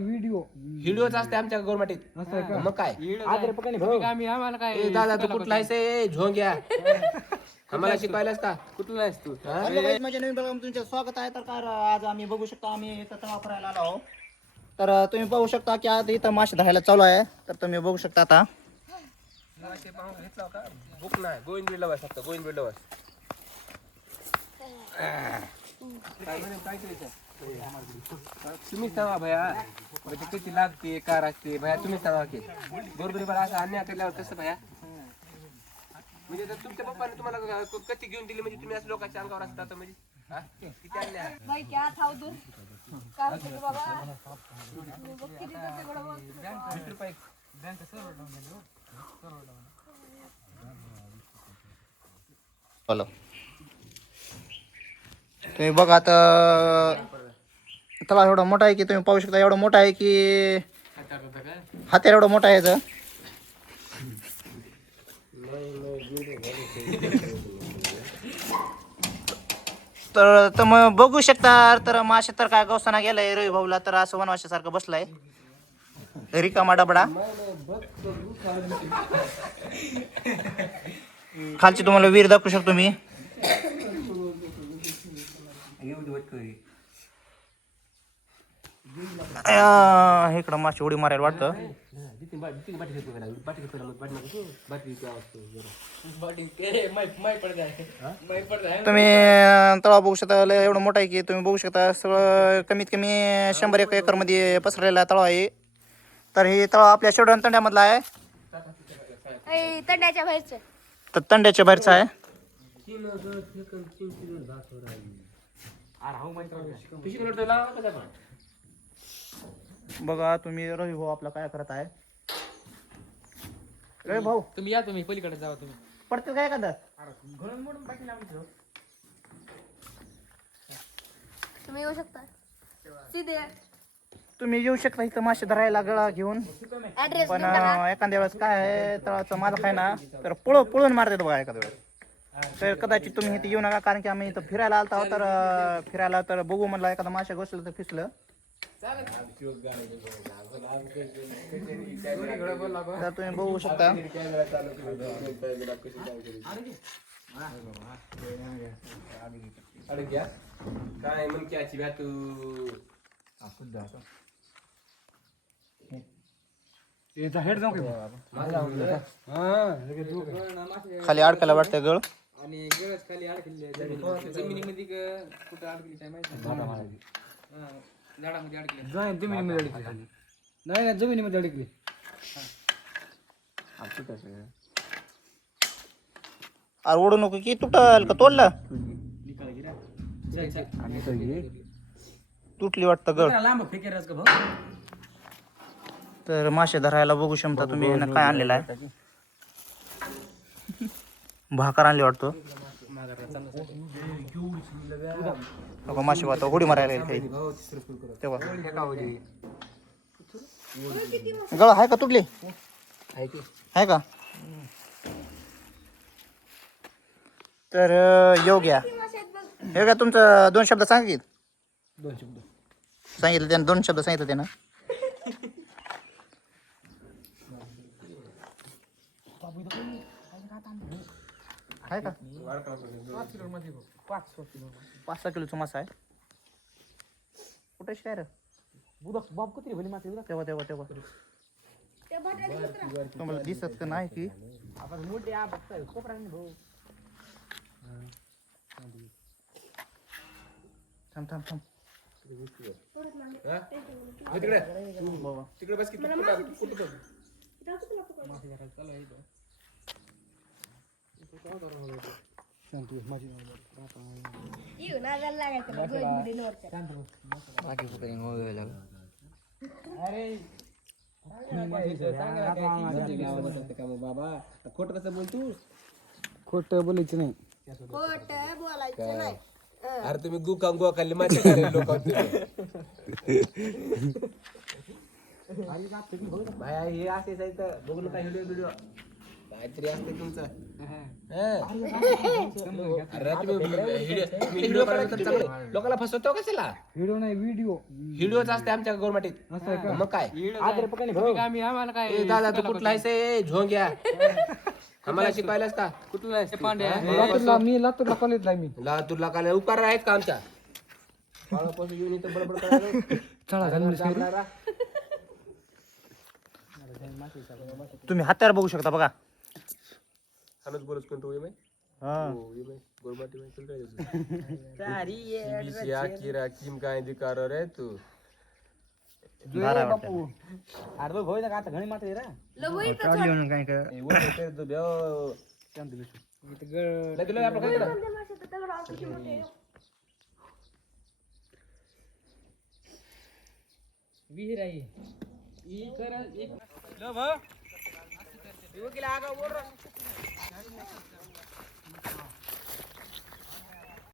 व्हिडिओच असते आमच्या गव्हर्नमेंटीत मग काय आम्हाला काय ए दादा तू कुठला आहेस ए झोंग्या आम्हाला शिकवायलास का कुठला आहेस तू म्हणजे नवीन बघा तुमचं स्वागत आहे. तर काय आज आम्ही बघू शकता आम्ही इथं तलाव करायला आलो आहोत. तर तुम्ही बघू शकता की आज इथं मासे धरायला चालू आहे. तर तुम्ही बघू शकता आता बुक नाही गोविंद बिल्डर बस फक्त गोविंद बिल्डर बस तुम्हीच सांगा भया म्हणजे किती लागते कार असते भया तुम्हीच सांगा की बरोबर असं अन्याय केल्यावर कसं भया म्हणजे जर तुमच्या पप्पाने तुम्हाला कधी घेऊन दिली म्हणजे तुम्ही असं लोकांच्या अंगावर असतात म्हणजे हा? किती अन्याय भाई क्या था उधर कार से बाबा वो किती करते बडा हॅलो तुम्ही बघा आता तलाव एवढा मोठा आहे की तुम्ही पाहू शकता एवढा मोठा आहे की हात एवढा मोठा आहे याचं. तर मग बघू शकता तर मासे तर काय गवसाना गेलाय रवी भाऊला तर असं वनवाशासारखं बसलाय रिकामा डबडा खालची तुम्हाला वीर दाखवू शकतो मी इकडं मासे उडी मारायला वाटतं. तुम्ही तलाव बघू शकता एवढं मोठा आहे की तुम्ही बघू शकता सगळं कमीत कमी 100 एकर मध्ये पसरलेला तलाव आहे. तर हे तलाव आपल्या शेवडण तंड्यामधला आहे. तंड्याच्या बाहेरचं तर तंड्याच्या बाहेरचा आहे. बघा तुम्ही रवी भाऊ आपला काय करत आहे. रवी भाऊ तुम्ही या तुम्ही पलीकडे जावा तुम्ही पडतील काय एखादं तुम्ही येऊ शकता सीधे तुम्ही येऊ शकता इथं मासे धरायला गळा घेऊन ऍड्रेस पण एखाद्या वेळेस काय आहे तळाचं मालक आहे ना तर पळून मारतात बघा एखाद्या वेळेस. तर कदाचित तुम्ही इथे येऊ नका कारण की आम्ही इथं फिरायला आलतो तर फिरायला तर बघू म्हणलं एखादा मासे घुसलं तर फिसलं तर तुम्ही बघू शकता. काय मनक्याची भ्या तू खाली अडकायला वाटतंय गळ आणि गळच खाली अडकली जमिनीमध्ये कुठं अडकली काय माहिती झाडामध्ये अडकली जमिनीमध्ये अडकली नाही जमिनीमध्ये अडकली अरे ओढू नको की तुटल का तोडलं तुटली वाटतं गळ. लांब फेकेरच का भाऊ तर मासे धरायला बघू शकता तुम्ही ह्यानं काय आणलेलं आहे. भाकर आणली वाटतो बघा मासे वाटतो उडी मारायला येईल काही तेव्हा गळ आहे का तुटली आहे का. तर योग्य हे का तुमचं 2 शब्द सांगितलं त्यानं 2 शब्द सांगितलं त्यानं. आहे का 5-6 किलोचा मासा आहे. कुठे काय रे बाब कुत्री भली मासे तेव्हा तुम्हाला दिसत का नाही की आपण मोठे बघताय कोपरा भाऊ थांब तिकडे बस किती येऊ ना लागायचं बाबा खोट कसं बोल तू खोट बोलायचं नाही खोट बोलायचं नाही. अरे तुम्ही गुवा खाल्ली माझ्या लोक भाया हे असेच आहे तर बघू नका व्हिडिओ काहीतरी असतं तुमचं अरे तुम्ही व्हिडिओ करायला तर चांगलं लोकांना फसवतो कशाला व्हिडिओ नाही व्हिडिओ व्हिडिओच असते आमच्या गव्हर्नमेंट मग काय आम्हाला काय ए दादा तू कुठला आहेस झोंग्या आम्हाला शिकवायलाच का कुठला आहे पांड्या मी लातूरला कॉलेजला मी लातूरला काय उपकार आहेत का आमच्या बाळापासून येऊन इथं बडबड करायला तुम्ही हत्यार बघू शकता बघा हानच बोलत कोण तू येमे हा गोरबाटी में चल काय बीसी आखिरा किम काय दिकार रे तू भारा वाटतं. अर्ध होय ना आता घणी मात्र रे लवई ट्रॉली म्हणून काय काय ए वो ते दो बेओ लगे लो आपण काय करा दगड आमची मोठे विहीर आहे ई कर एक लो भाऊ